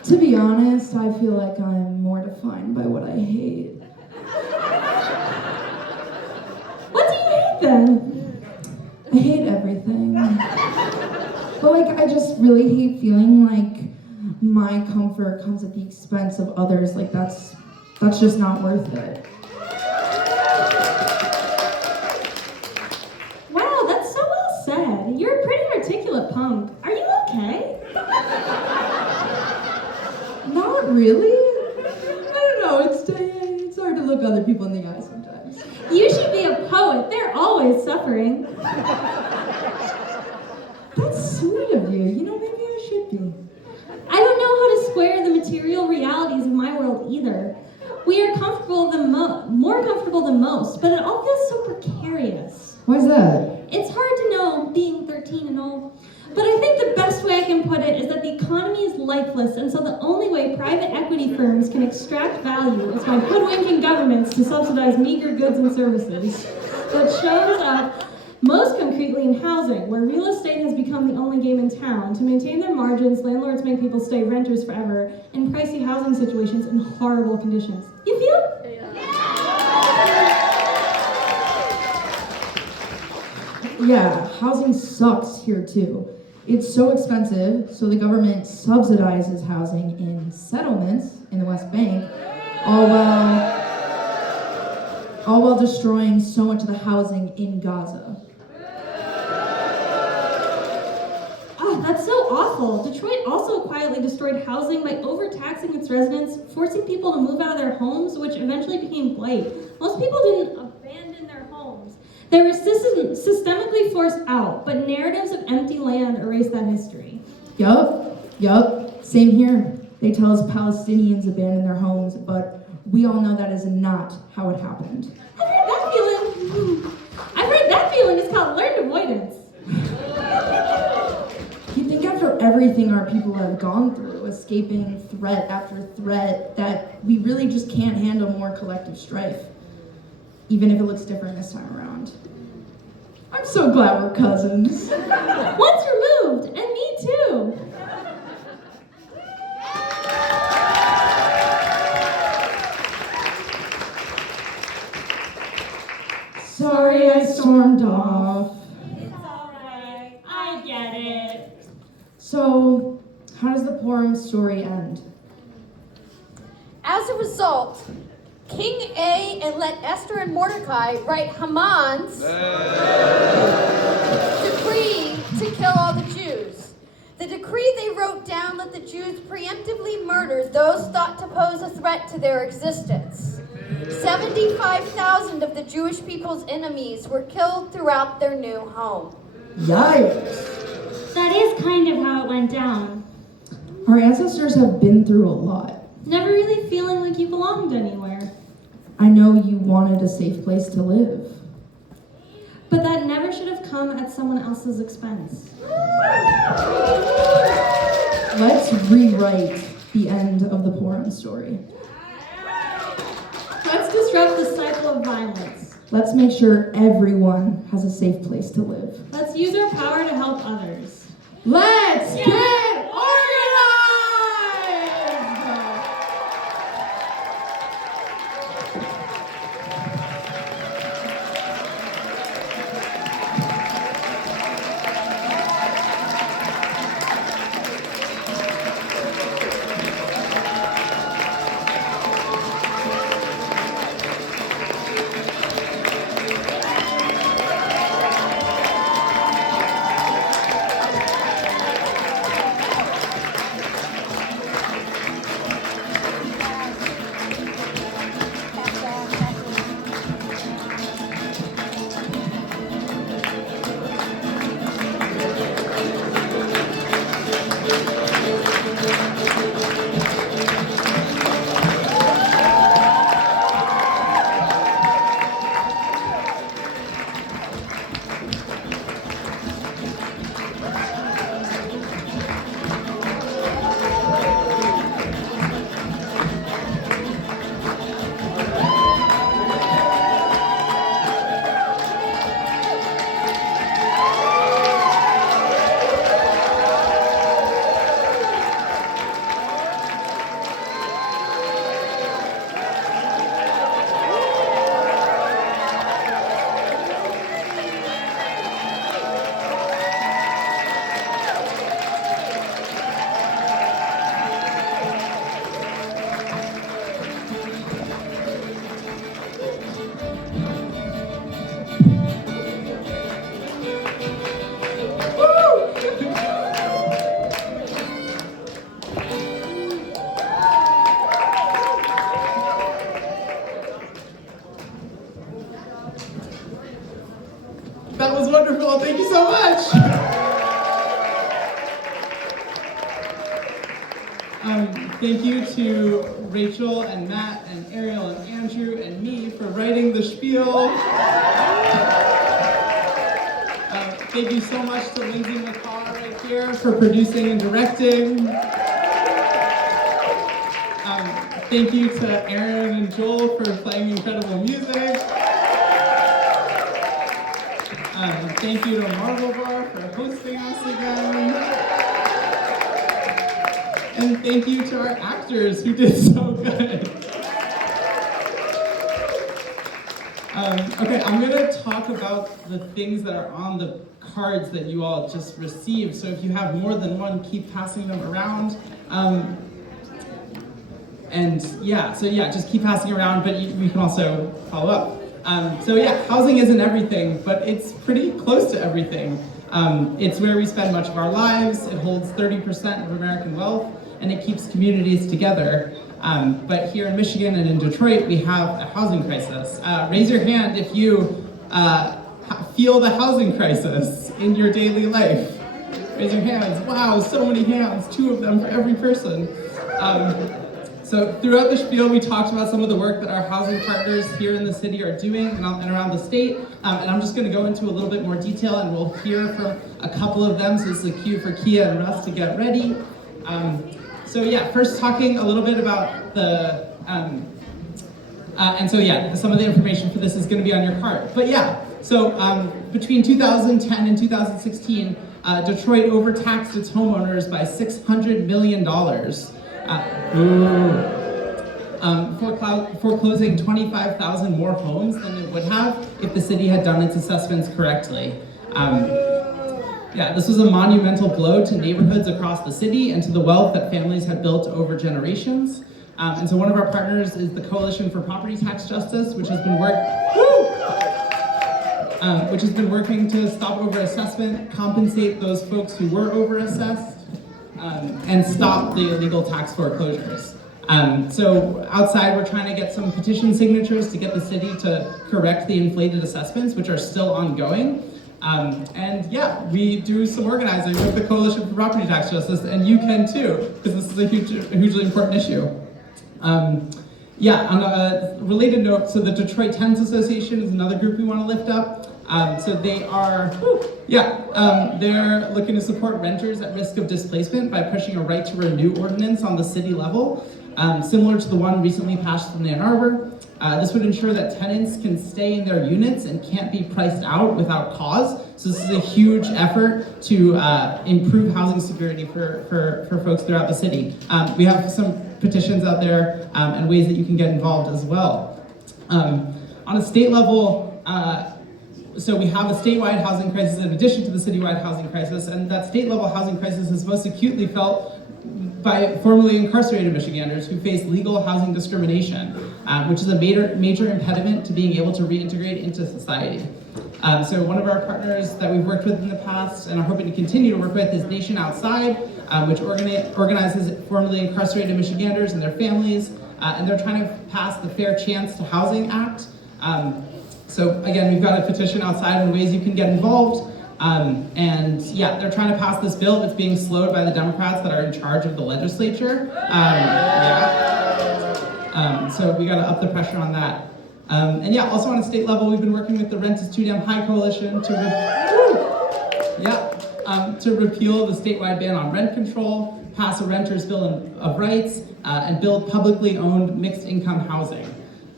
to be honest, I feel like I'm more defined by what I hate. What do you hate then? I hate everything. But like, I just really hate feeling like my comfort comes at the expense of others. Like that's just not worth it. Wow, that's so well said. You're a pretty articulate punk. Are you okay? Not really. I don't know, it's hard to look other people in the eye sometimes. You should be a poet. They're always suffering. That's sweet of you. You know, maybe I should be. I don't know how to square the material realities of my world either. We are more comfortable than most, but it all feels so precarious. Why's that? It's hard to know, being 13 and all. But I think the best way I can put it is that the economy is lifeless, and so the only way private equity firms can extract value is by hoodwinking governments to subsidize meager goods and services. So it shows up Most concretely in housing, where real estate has become the only game in town. To maintain their margins, landlords make people stay renters forever in pricey housing situations in horrible conditions. You feel? Yeah, housing sucks here too. It's so expensive, so the government subsidizes housing in settlements in the West Bank, all while destroying so much of the housing in Gaza. Oh, that's so awful. Detroit also quietly destroyed housing by overtaxing its residents, forcing people to move out of their homes, which eventually became blight. Most people didn't abandon their homes. They were systemically forced out, but narratives of empty land erase that history. Yup, same here. They tell us Palestinians abandoned their homes, but we all know that is not how it happened. I've heard that feeling is called learned avoidance. You think after everything our people have gone through, escaping threat after threat, that we really just can't handle more collective strife, even if it looks different this time around. I'm so glad we're cousins. Once removed, and me too. Sorry I stormed off. It's alright. I get it. So, how does the Purim story end? As a result, King A and let Esther and Mordecai write Haman's decree to kill all the Jews. The decree they wrote down let the Jews preemptively murder those thought to pose a threat to their existence. 75,000 of the Jewish people's enemies were killed throughout their new home. Yikes. That is kind of how it went down. Our ancestors have been through a lot. Never really feeling like you belonged anywhere. I know you wanted a safe place to live. But that never should have come at someone else's expense. Let's rewrite the end of the Purim story. Let's disrupt the cycle of violence. Let's make sure everyone has a safe place to live. Let's use our power to help others. Let's get organized! That was wonderful. Thank you so much. Thank you to Rachel and Matt and Ariel and Andrew and me for writing the spiel. Thank you so much to Lindsay McCaw right here for producing and directing. Thank you to Aaron and Joel for playing incredible music. Thank you to Marble Bar for hosting us again. And thank you to our actors who did so good. Okay, I'm gonna talk about the things that are on the cards that you all just received. So if you have more than one, keep passing them around. Just keep passing around, but we can also follow up. Housing isn't everything, but it's pretty close to everything. It's where we spend much of our lives. It holds 30% of American wealth, and it keeps communities together. But here in Michigan and in Detroit, we have a housing crisis. Raise your hand if you feel the housing crisis in your daily life. Raise your hands. Wow, so many hands, 2 of them for every person. So throughout the spiel, we talked about some of the work that our housing partners here in the city are doing and around the state. And I'm just going to go into a little bit more detail, and we'll hear from a couple of them. So this is a cue for Kia and Russ to get ready. First talking a little bit about the, some of the information for this is going to be on your card. Between 2010 and 2016, Detroit overtaxed its homeowners by $600 million. Foreclosing 25,000 more homes than it would have if the city had done its assessments correctly. This was a monumental blow to neighborhoods across the city and to the wealth that families had built over generations. And so one of our partners is the Coalition for Property Tax Justice, which has been working to stop overassessment, compensate those folks who were overassessed, and stop the illegal tax foreclosures. Outside, we're trying to get some petition signatures to get the city to correct the inflated assessments, which are still ongoing. We do some organizing with the Coalition for Property Tax Justice, and you can too, because this is a hugely important issue. On a related note, so the Detroit Tenants Association is another group we want to lift up. They're looking to support renters at risk of displacement by pushing a right to renew ordinance on the city level, similar to the one recently passed in Ann Arbor. This would ensure that tenants can stay in their units and can't be priced out without cause. So this is a huge effort to improve housing security for folks throughout the city. We have some petitions out there and ways that you can get involved as well. On a state level, so we have a statewide housing crisis in addition to the citywide housing crisis, and that state level housing crisis is most acutely felt by formerly incarcerated Michiganders who face legal housing discrimination, which is a major impediment to being able to reintegrate into society. So one of our partners that we've worked with in the past and are hoping to continue to work with is Nation Outside, which organizes formerly incarcerated Michiganders and their families, and they're trying to pass the Fair Chance to Housing Act. Again, we've got a petition outside and ways you can get involved. They're trying to pass this bill that's being slowed by the Democrats that are in charge of the legislature. So we gotta up the pressure on that. Also on a state level, we've been working with the Rent is Too Damn High Coalition to repeal the statewide ban on rent control, pass a Renters' Bill of Rights, and build publicly owned mixed income housing.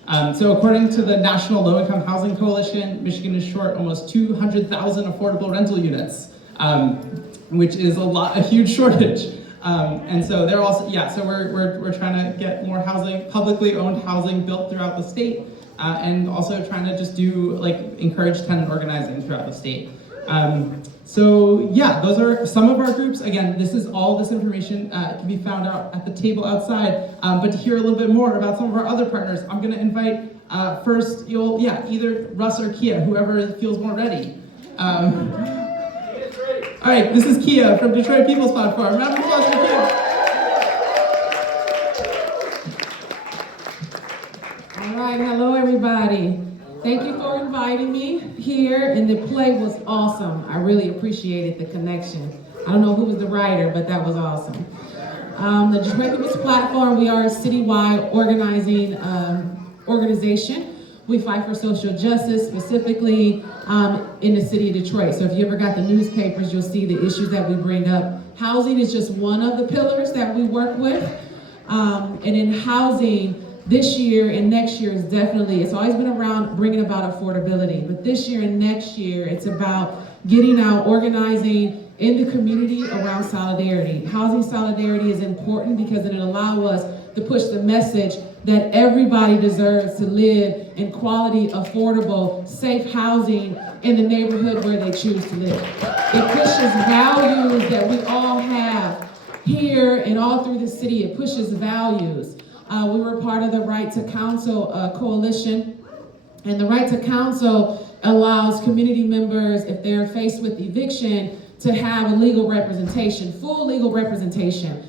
According to the National Low Income Housing Coalition, Michigan is short almost 200,000 affordable rental units, which is a huge shortage. They're also, we're trying to get more housing, publicly owned housing built throughout the state, and also trying to just encourage tenant organizing throughout the state. Those are some of our groups. Again, this information can be found out at the table outside. But to hear a little bit more about some of our other partners, I'm going to invite first, either Russ or Kia, whoever feels more ready. All right, this is Kia from Detroit People's Platform. Round of applause for Kia. All right, hello everybody. Thank you for inviting me here, and the play was awesome. I really appreciated the connection. I don't know who was the writer, but that was awesome. The Detroit People's Platform, we are a citywide organization. We fight for social justice, specifically in the city of Detroit. So if you ever got the newspapers, you'll see the issues that we bring up. Housing is just one of the pillars that we work with. And in housing, this year and next year is definitely, it's always been around bringing about affordability, but this year and next year, it's about getting out, organizing in the community around solidarity. Housing solidarity is important because it allows us to push the message that everybody deserves to live in quality, affordable, safe housing in the neighborhood where they choose to live. It pushes values that we all have here and all through the city. It pushes values. We were part of the Right to Counsel coalition, and the Right to Counsel allows community members, if they're faced with eviction, to have a legal representation, full legal representation.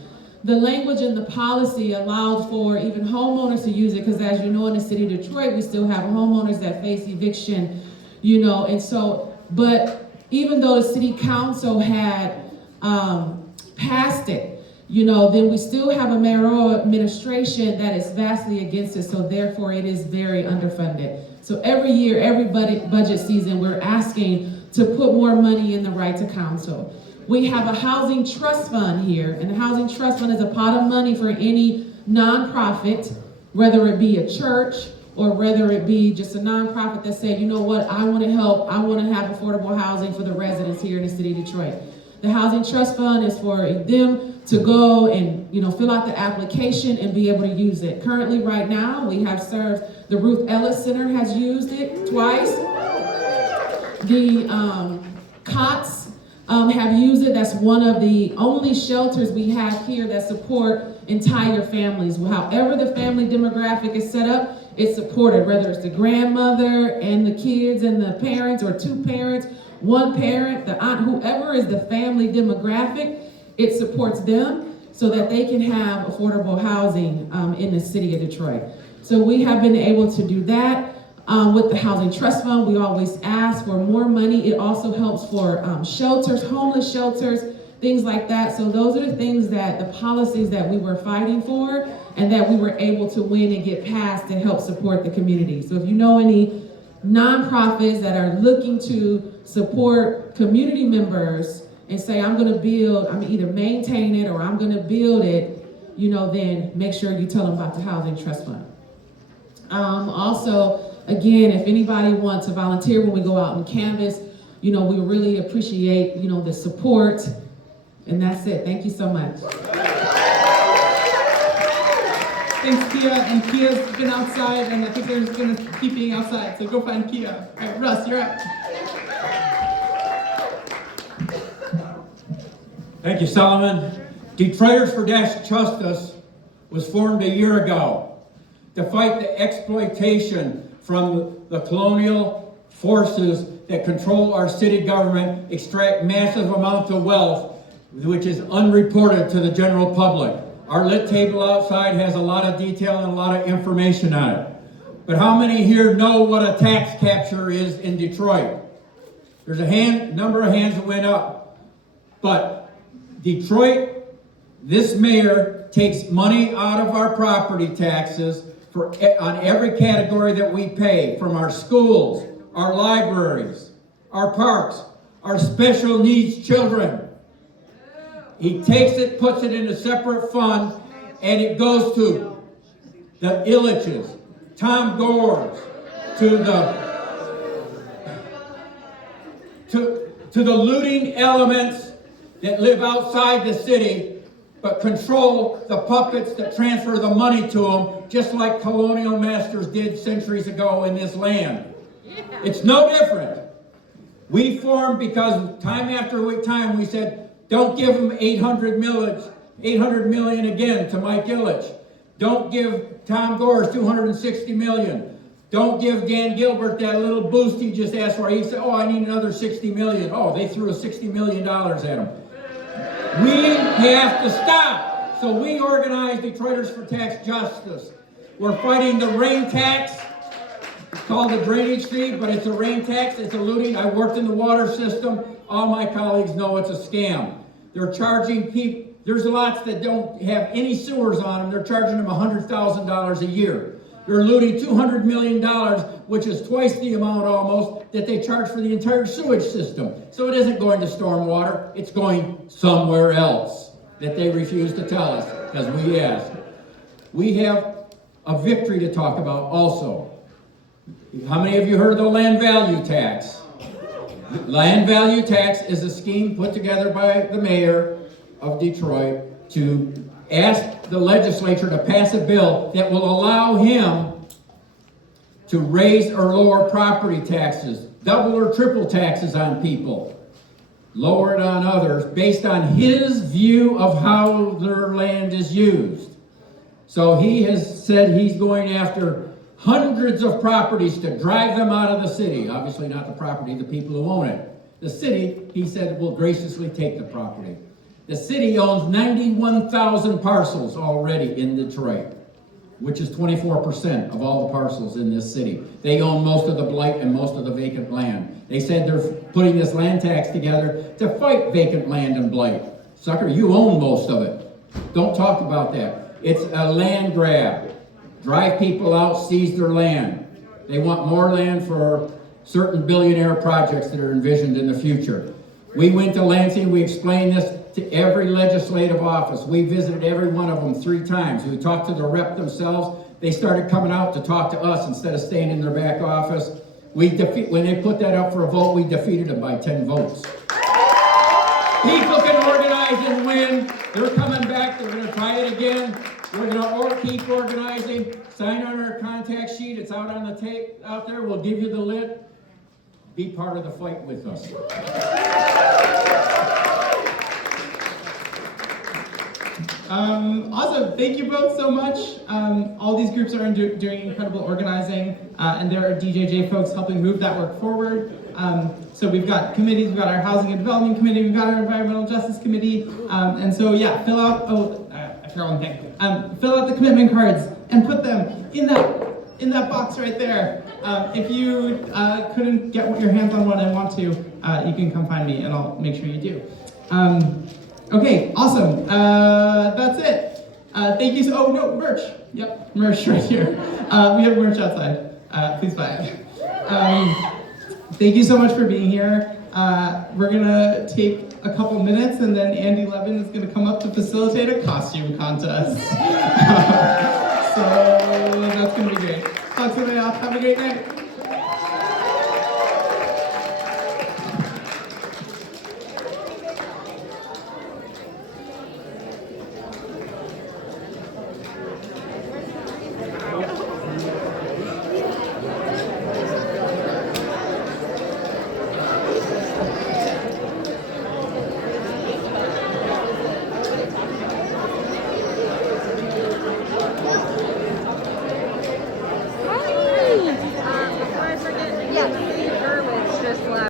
The language in the policy allowed for even homeowners to use it, because as you know, in the city of Detroit, we still have homeowners that face eviction, and so, but even though the city council had passed it, then we still have a mayoral administration that is vastly against it, so therefore it is very underfunded. So every year, every budget season, we're asking to put more money in the Right to Counsel. We have a housing trust fund here, and the housing trust fund is a pot of money for any nonprofit, whether it be a church or whether it be just a nonprofit that say, you know what, I want to help, I want to have affordable housing for the residents here in the city of Detroit. The housing trust fund is for them to go and fill out the application and be able to use it. Currently, right now, we have served, the Ruth Ellis Center has used it twice. The COTS have used it. That's one of the only shelters we have here that support entire families. However the family demographic is set up, it's supported, whether it's the grandmother and the kids and the parents, or two parents, one parent, the aunt, whoever is the family demographic, it supports them so that they can have affordable housing in the city of Detroit. So we have been able to do that. With the Housing Trust Fund, we always ask for more money. It also helps for shelters, homeless shelters, things like that. So those are the things that, the policies that we were fighting for and that we were able to win and get passed to help support the community. So if you know any nonprofits that are looking to support community members and say, I'm either maintain it or I'm gonna build it, then make sure you tell them about the Housing Trust Fund. Also, again, if anybody wants to volunteer when we go out and canvas, we really appreciate, the support. And that's it. Thank you so much. Thanks, Kia. And Kia's been outside, and I think they're going to keep being outside. So go find Kia. All right, Russ, you're up. Thank you, Solomon. Detroiters for Justice was formed a year ago to fight the exploitation from the colonial forces that control our city government, extract massive amounts of wealth, which is unreported to the general public. Our lit table outside has a lot of detail and a lot of information on it. But how many here know what a tax capture is in Detroit? There's a number of hands that went up. But Detroit, this mayor takes money out of our property taxes on every category that we pay, from our schools, our libraries, our parks, our special needs children. He takes it, puts it in a separate fund, and it goes to the Illiches, Tom Gores, to the looting elements that live outside the city but control the puppets that transfer the money to them, just like colonial masters did centuries ago in this land. Yeah. It's no different. We formed because time after time we said, don't give them 800 million again to Mike Illich. Don't give Tom Gores 260 million. Don't give Dan Gilbert that little boost he just asked for. He said, oh, I need another 60 million. Oh, they threw a $60 million at him. We have to stop. So we organized Detroiters for Tax Justice. We're fighting the rain tax. It's called the drainage fee, but it's a rain tax. It's a looting. I worked in the water system. All my colleagues know it's a scam. They're charging people. There's lots that don't have any sewers on them. They're charging them $100,000 a year. They're looting $200 million, which is twice the amount almost that they charge for the entire sewage system. So it isn't going to stormwater, it's going somewhere else that they refuse to tell us because we ask. We have a victory to talk about also. How many of you heard of the land value tax? Land value tax is a scheme put together by the mayor of Detroit to ask the legislature to pass a bill that will allow him to raise or lower property taxes, double or triple taxes on people, lower it on others, based on his view of how their land is used. So he has said he's going after hundreds of properties to drive them out of the city. Obviously not the property, the people who own it. The city, he said, will graciously take the property. The city owns 91,000 parcels already in Detroit, which is 24% of all the parcels in this city. They own most of the blight and most of the vacant land. They said they're putting this land tax together to fight vacant land and blight. Sucker, you own most of it. Don't talk about that. It's a land grab. Drive people out, seize their land. They want more land for certain billionaire projects that are envisioned in the future. We went to Lansing, we explained this to every legislative office. We visited every one of them 3 times. We talked to the rep themselves. They started coming out to talk to us instead of staying in their back office. When they put that up for a vote, we defeated them by 10 votes. People can organize and win. They're coming back. They're going to try it again. We're going to keep organizing. Sign on our contact sheet. It's out on the tape out there. We'll give you the list. Be part of the fight with us. Awesome, thank you both so much. All these groups are doing incredible organizing, and there are DJJ folks helping move that work forward. So we've got committees, we've got our Housing and Development Committee, we've got our Environmental Justice Committee, and so yeah, fill out, I forgot one thing. Fill out the commitment cards and put them in that box right there. If you couldn't get your hands on one and want to, you can come find me and I'll make sure you do. Okay, awesome. That's it. Thank you. Oh no, merch. Yep, merch right here. We have merch outside. Please buy it. Thank you so much for being here. We're gonna take a couple minutes, and then Andy Levin is gonna come up to facilitate a costume contest. So that's gonna be great. Talk to you later. Have a great night.